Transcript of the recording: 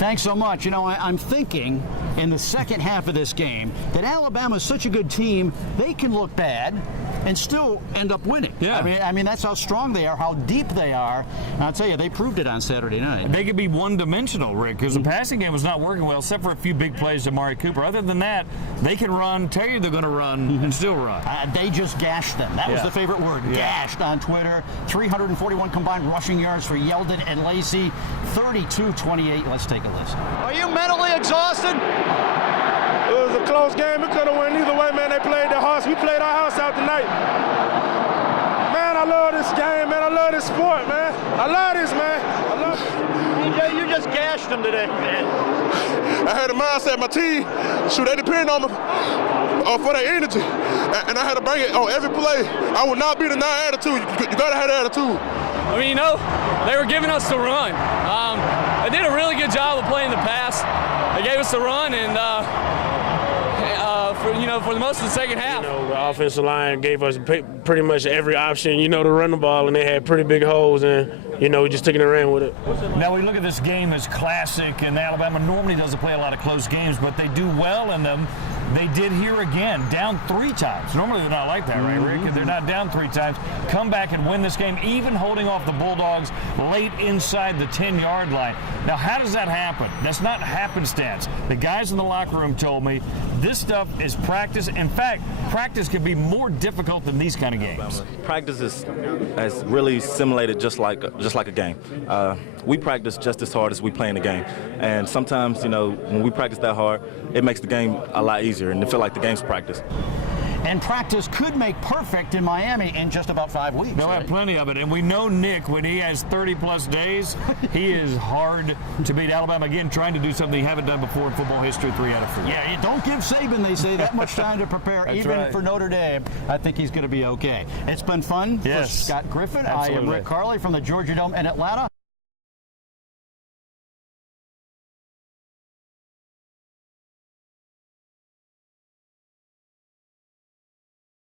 Thanks so much. You know, I'm thinking in the second half of this game that Alabama's such a good team, they can look bad and still end up winning. Yeah. I mean that's how strong they are, how deep they are. And I'll tell you, they proved it on Saturday night. They could be one-dimensional, Rick, because the passing game was not working well, except for a few big plays to Amari Cooper. Other than that, they can run, tell you they're going to run, and still run. They just gashed them. That was the favorite word, gashed on Twitter. 341 combined rushing yards for Yeldon and Lacey. 32-28. Let's take a listen. Are you mentally exhausted? It was a close game. It could have went either way, man. They played their house. We played our house out tonight. Man, I love this game, man. I love this sport, man. I love this, man. I love it. DJ, you just gashed them today, man. I had a mindset, my team, shoot, they depend on me for their energy. And I had to bring it on every play. I would not be the non-attitude. You got to have the attitude. I mean, you know, they were giving us the run. They did a really good job of playing the pass. They gave us the run, and for the most of the second half. You know, the offensive line gave us pretty much every option, to run the ball, and they had pretty big holes, and, we just took it and ran with it. Now, we look at this game as classic, and Alabama normally doesn't play a lot of close games, but they do well in them. They did here again, down 3 times. Normally they're not like that, right, Rick? They're not down 3 times. Come back and win this game, even holding off the Bulldogs late inside the 10-yard line. Now, how does that happen? That's not happenstance. The guys in the locker room told me this stuff is practice. In fact, practice can be more difficult than these kind of games. Practice is really simulated just like a game. We practice just as hard as we play in the game. And sometimes, when we practice that hard, it makes the game a lot easier, and it feels like the game's practice. And practice could make perfect in Miami in just about 5 weeks. They'll have plenty of it. And we know Nick, when he has 30-plus days, he is hard to beat. Alabama, again, trying to do something they haven't done before in football history, 3 out of 4. Yeah, don't give Saban, they say, that much time to prepare, even for Notre Dame. I think he's going to be okay. It's been fun for Scott Griffin. Absolutely. I am Rick Karle from the Georgia Dome in Atlanta.